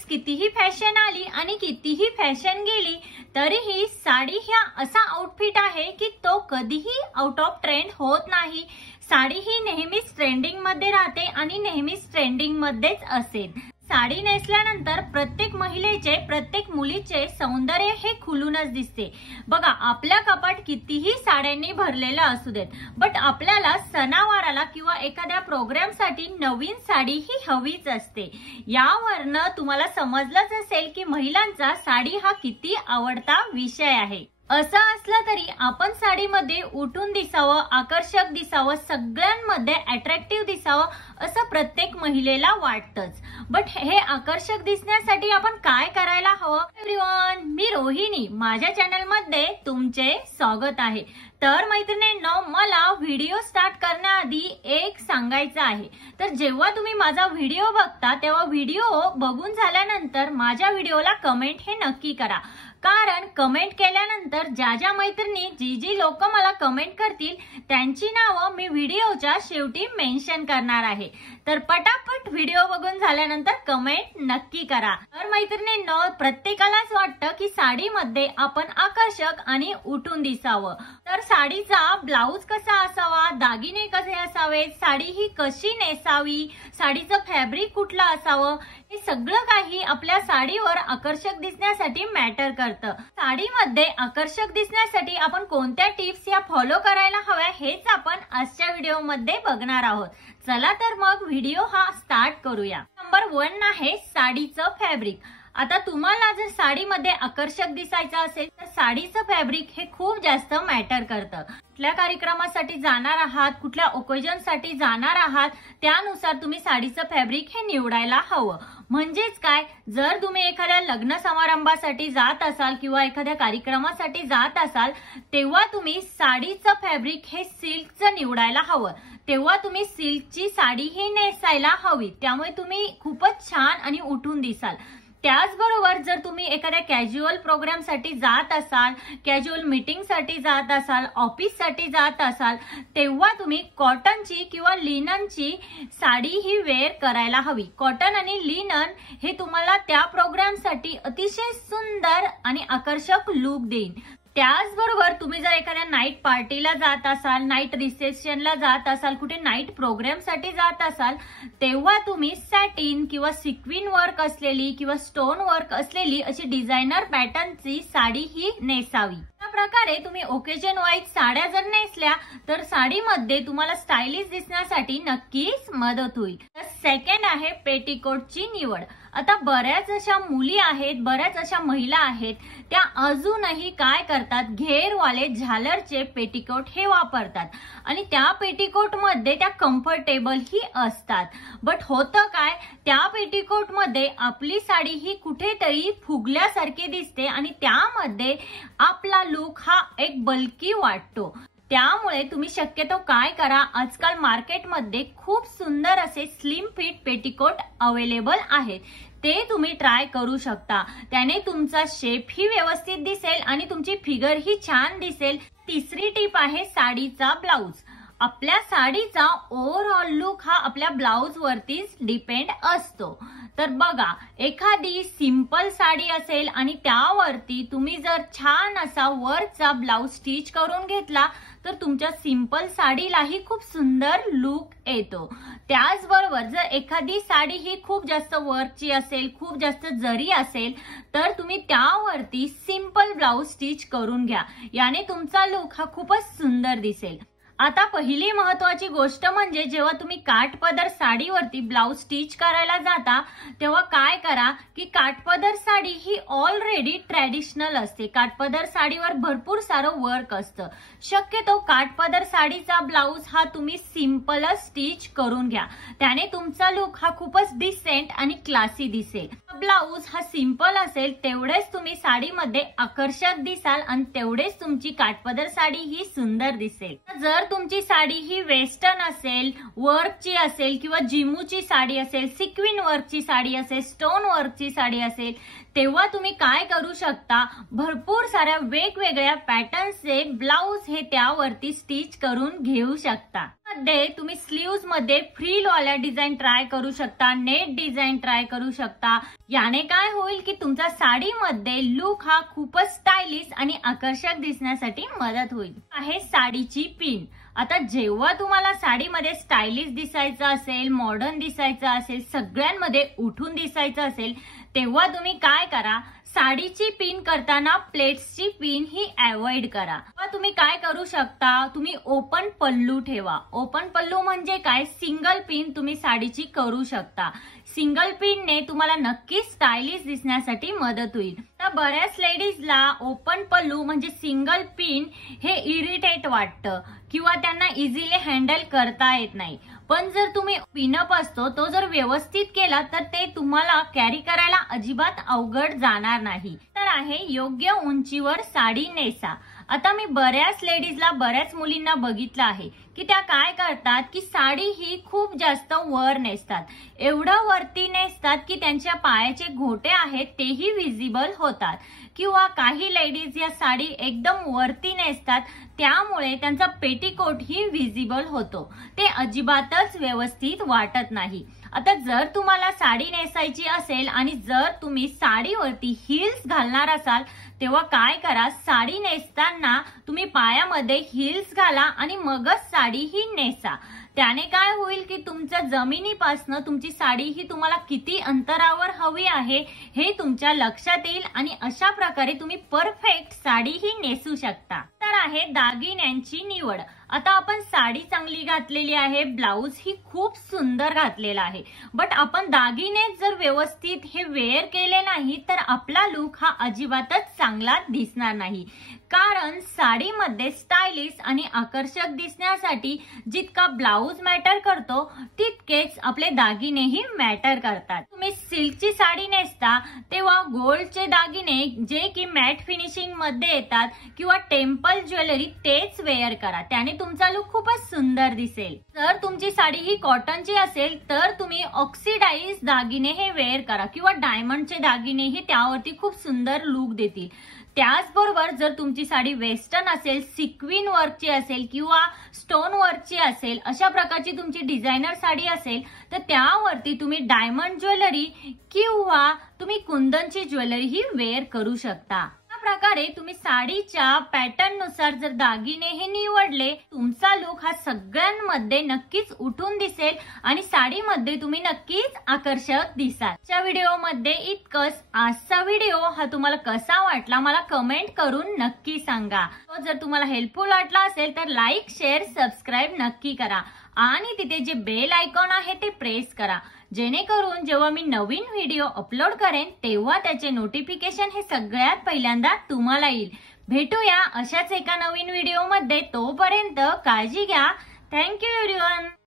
Friends, कितीही fashion आली आणि कितीही फॅशन गेली तरीही साडी हा असा आउटफिट आहे की तो कधीही आउट ऑफ ट्रेंड होत नाही। साडी ही नेहमीच ट्रेंडिंग मध्ये राहते आणि नेहमीच ट्रेंडिंग मध्येच असेल। साडी नेसल्यानंतर प्रत्येक महिलेचे, प्रत्येक मुलीचे सौंदर्य हे खुलूनच दिसते। बघा, आपल्या कपाट कितीही साड्यांनी भरलेला असू देत, बट आपल्याला सणावाराला किंवा एखाद्या प्रोग्रामसाठी नवीन साडी ही हवीच असते। यावरनं तुम्हाला समजलंच असेल की महिलांचा साडी हा किती आवडता विषय आहे। असं असलं तरी आपण साडीमध्ये उठून दिसावं, आकर्षक दिसावं, सगळ्यांमध्ये अट्रॅक्टिव्ह दिसावं असं प्रत्येक महिलेला वाटतंच। बट हे आकर्षक दिसण्यासाठी आपण काय करायला हवं? एव्हरीवन, मी रोहिणी, माझ्या चॅनल मध्ये तुमचे स्वागत आहे। तर मैत्रिणींनो, मला व्हिडिओ स्टार्ट करण्याआधी एक सांगायचं आहे। तर जेव्हा तुम्ही माझा व्हिडिओ बघता तेव्हा व्हिडिओ बघून झाल्यानंतर माझ्या व्हिडिओला कमेंट हे नक्की करा, कारण कमेंट केल्यानंतर ज्या ज्या मैत्रिणी, जी लोक मला कमेंट करतील त्यांची नावं मी व्हिडिओच्या शेवटी मेन्शन करणार आहे। तर पटापट व्हिडिओ बघून झाल्यानंतर कमेंट नक्की करा। तर मैत्रिणींनो, प्रत्येकालाच वाटतं की साडीमध्ये आपण आकर्षक आणि उठून दिसावं। तर साडीचा ब्लाउज कसा असावा, दागिने कसे असावेत, साडी ही कशी नेसावी, साडीचं फॅब्रिक कुठलं असावं, हे सगळं काही आपल्या साडीवर आकर्षक दिसण्यासाठी मॅटर करतं। साडीमध्ये आकर्षक दिसण्यासाठी आपण कोणत्या टिप्स या फॉलो करायला हव्या हेच आपण आजच्या व्हिडिओमध्ये बघणार आहोत। चला तर मग व्हिडिओ हा स्टार्ट करूया। नंबर 1 आहे साडीचं फॅब्रिक। आता तुम्हाला जर साडीमध्ये आकर्षक दिसायचं असेल तर साडीचं फॅब्रिक हे खूप जास्त मॅटर करतं। कुठल्या कार्यक्रमासाठी जाणार आहात, कुठल्या ओकेजनसाठी जाणार आहात, त्यानुसार तुम्ही साडीचं फॅब्रिक हे निवडायला हवं। म्हणजेच काय, जर तुम्ही एखाद्या लग्न समारंभासाठी जात असाल किंवा एखाद्या कार्यक्रमासाठी जात असाल तेव्हा तुम्ही साडीचं फॅब्रिक हे सिल्कचं निवडायला हवं। तेव्हा तुम्ही सिल्कची साडी ही नेसायला हवी, त्यामुळे तुम्ही खूपच छान आणि उठून दिसाल। त्याचबरोबर जर तुम्ही एखाद्या कॅज्युअल प्रोग्रामसाठी जात असाल, कॅज्युअल मीटिंगसाठी जात असाल, ऑफिससाठी जात असाल तेव्हा तुम्ही कॉटनची किंवा लिननची साडी ही वेअर करायला हवी। कॉटन आणि लिनन हे तुम्हाला त्या प्रोग्रामसाठी अतिशय सुंदर आणि आकर्षक लुक देईल। त्याचबरोबर तुम्ही जर एखाद्या नाईट पार्टीला जात असाल, नाईट रिसेप्शनला जात असाल, कुठे नाईट प्रोग्रामसाठी जात असाल तेव्हा तुम्ही सॅटिन किंवा सिक्विन वर्क असलेली किंवा स्टोन वर्क असलेली अशी डिझायनर पॅटर्नची साडी ही नेसावी। या प्रकारे तुम्ही ओकेजन वाईज साड्या जर नेसल्या तर साडीमध्ये तुम्हाला स्टायलिश दिसण्यासाठी नक्कीच मदत होईल। सेकंड आहे पेटिकोटची निवड। आता बऱ्याच अशा मुली आहेत, बऱ्याच अशा महिला आहेत, त्या अजूनही काय करतात, घेरवाले झालरचे पेटिकोट हे वापरतात आणि त्या पेटिकोट मध्ये त्या कम्फर्टेबल ही असतात। बट होतं काय, त्या पेटिकोट मध्ये आपली साडी ही कुठेतरी फुगल्यासारखी दिसते आणि त्यामध्ये आपला लुक हा एक बल्की वाटतो। त्यामुळे तुम्ही शक्यतो काय करा, आजकाल मार्केटमध्ये खूप सुंदर असे स्लिम फिट पेटिकोट अवेलेबल आहेत, ते तुम्ही ट्राय करू शकता। त्याने तुमचा शेप ही व्यवस्थित दिसेल आणि तुमची फिगर ही छान दिसेल। तिसरी टिप आहे साडीचा ब्लाउज। आपल्या साडीचा ओव्हरऑल लुक हा आपल्या ब्लाउज वरतीच डिपेंड असतो। तर बघा, एखादी सिंपल साडी असेल आणि त्यावरती तुम्ही जर छान असा वर्कचा ब्लाउज स्टिच करून घेतला तर तुमच्या सिंपल साडीलाही खूप सुंदर लुक येतो। त्याचबरोबर जर एखादी साडी ही खूप जास्त वर्कची असेल, खूप जास्त जरी असेल तर तुम्ही त्यावरती सिंपल ब्लाउज स्टिच करून घ्या, याने तुमचा लुक हा खूपच सुंदर दिसेल। आता पहिली महत्वाची गोष्ट म्हणजे जेव्हा तुम्ही काठपदर साडीवरती ब्लाउज स्टिच करायला जाता तेव्हा काय करा की काठपदर साडी ही ऑलरेडी ट्रॅडिशनल असते। काठपदर साडीवर भरपूर सारं वर्क असतं। शक्यतो काठपदर साडीचा ब्लाउज हा तुम्ही सिंपलच स्टिच करून घ्या, त्याने तुमचा लुक हा खूपच डिसेंट आणि क्लासी दिसेल। ब्लाउज हा सिंपल असेल तेवढेच तुम्ही साडीमध्ये आकर्षक दिसाल आणि तेवढेच तुमची काठपदर साडी ही सुंदर दिसेल। जर तुमची साडी ही वेस्टर्न असेल, वर्कची असेल किंवा जिमूची साडी असेल, सिक्विन वर्कची साडी असेल, स्टोन वर्कची साडी असेल तेव्हा तुम्ही काय करू शकता, भरपूर साऱ्या वेगवेगळ्या पॅटर्नचे ब्लाउज हे त्यावरती स्टिच करून घेऊ शकता। मध्ये तुम्ही स्लीव्ज मध्ये फ्रिल वाल्या डिझाईन ट्राय करू शकता, नेट डिझाईन ट्राय करू शकता. याने काय होईल की तुमचा साडीमध्ये लुक हा खूपच स्टायलिश आणि आकर्षक दिसण्यासाठी मदत होईल. आहे साडीची पिन. आता जेव्हा तुम्हाला साडीमध्ये स्टायलिश दिसायचं असेल, मॉडर्न दिसायचं असेल, सगळ्यांमध्ये उठून दिसायचं असेल, तेव्हा तुम्ही काय करा, साडीची पिन करताना प्लेट्सची पिन ही अवॉइड करा. तुम्ही काय करू शकता, तुम्ही ओपन पल्लू ठेवा. ओपन पल्लू म्हणजे काय, सिंगल पिन तुम्ही साडीची करू शकता. सिंगल पिनने तुम्हाला नक्कीच स्टायलिश दिसण्यासाठी मदत होईल. तर बऱ्याच लेडीजला ओपन पल्लू म्हणजे सिंगल पिन हे इरिटेट वाटतं किंवा त्यांना इझिली हँडल करता येत नाही. पण जर तुम्ही पिनअप असतो तो जर व्यवस्थित केला तर ते तुम्हाला कॅरी करायला अजिबात अवघड जाणार नाही. तर आहे योग्य उंचीवर साडी नेसा. आता मी बऱ्याच लेडीजला, बऱ्याच मुलींना बघितलं आहे की त्या काय करतात की साडी ही खूप जास्त वर नेसतात. एवढं वरती नेसतात की त्यांच्या पायाचे घोटे आहेत तेही विजिबल होतात. किंवा काही लेडीज या साडी एकदम वरती नेसतात, त्यामुळे त्यांचा पेटीकोट ही विजिबल होतो. ते अजिबातच व्यवस्थित वाटत नाही. आता जर तुम्हाला साडी नेसायची असेल आणि जर तुम्ही साडीवरती हिल्स घालणार असाल, तेव्हा काय करा, साडी नेसताना तुम्ही पायामध्ये हिल्स घाला आणि मगच साडी ही नेसा. त्याने काय होईल की तुमच्या जमिनीपासनं तुमची साडी ही तुम्हाला किती अंतरावर हवी आहे हे तुमच्या लक्षात येईल आणि अशा प्रकारे तुम्ही परफेक्ट साडी ही नेसू शकता. तर आहे दागिन्यांची निवड. आता आपण साडी चांगली घातलेली आहे, ब्लाऊज ही खूप सुंदर घातलेला आहे, बट आपण दागिने जर व्यवस्थित हे वेअर केले नाही तर आपला लुक हा अजिबातच चांगला दिसणार नाही. कारण साडीमध्ये स्टायलिश आणि आकर्षक दिसण्यासाठी जितका ब्लाऊज मॅटर करतो तितकेच आपले दागिनेही मॅटर करतात. तुम्ही सिल्कची साडी नेसता तेव्हा गोल्डचे दागिने जे की मॅट फिनिशिंग मध्ये येतात किंवा टेम्पल ज्वेलरी तेच वेअर करा. त्याने तुमचा लुक खूपच सुंदर दिसेल. जर तुमची साडी ही कॉटनची असेल तर तुम्ही ऑक्सिडाइज दागिने हे वेअर करा किंवा डायमंडचे दागिने हे त्यावरती खूप सुंदर लुक देतील. त्याचबरोबर जर तुमची साडी वेस्टर्न असेल, सिक्विन वर्कची असेल किंवा स्टोन वर्कची असेल, अशा प्रकारची तुमची डिझायनर साडी असेल तर त्यावरती तुम्ही डायमंड ज्वेलरी किंवा तुम्ही कुंदनची ज्वेलरी ही वेअर करू शकता. प्रकारे तुम्ही साडीच्या पॅटर्न नुसार जर दागिने हे निवडले, तुमचा लुक हा सगळ्यांमध्ये नक्कीच उठून दिसेल आणि साडीमध्ये तुम्ही नक्कीच आकर्षक दिसाल. आजच्या व्हिडिओमध्ये इतकंच. आजचा व्हिडिओ हा तुम्हाला कसा वाटला मला कमेंट करून नक्की सांगा. जर तुम्हाला हेल्पफुल वाटला असेल तर लाईक, शेअर, सबस्क्राईब नक्की करा आणि तिथे जे बेल आयकॉन आहे ते प्रेस करा, जेणेकरून जेव्हा मी नवीन व्हिडिओ अपलोड करेन तेव्हा त्याचे नोटिफिकेशन हे सगळ्यात पहिल्यांदा तुम्हाला येईल. भेटूया अशाच एका नवीन व्हिडिओमध्ये. तोपर्यंत काळजी घ्या. Thank you everyone.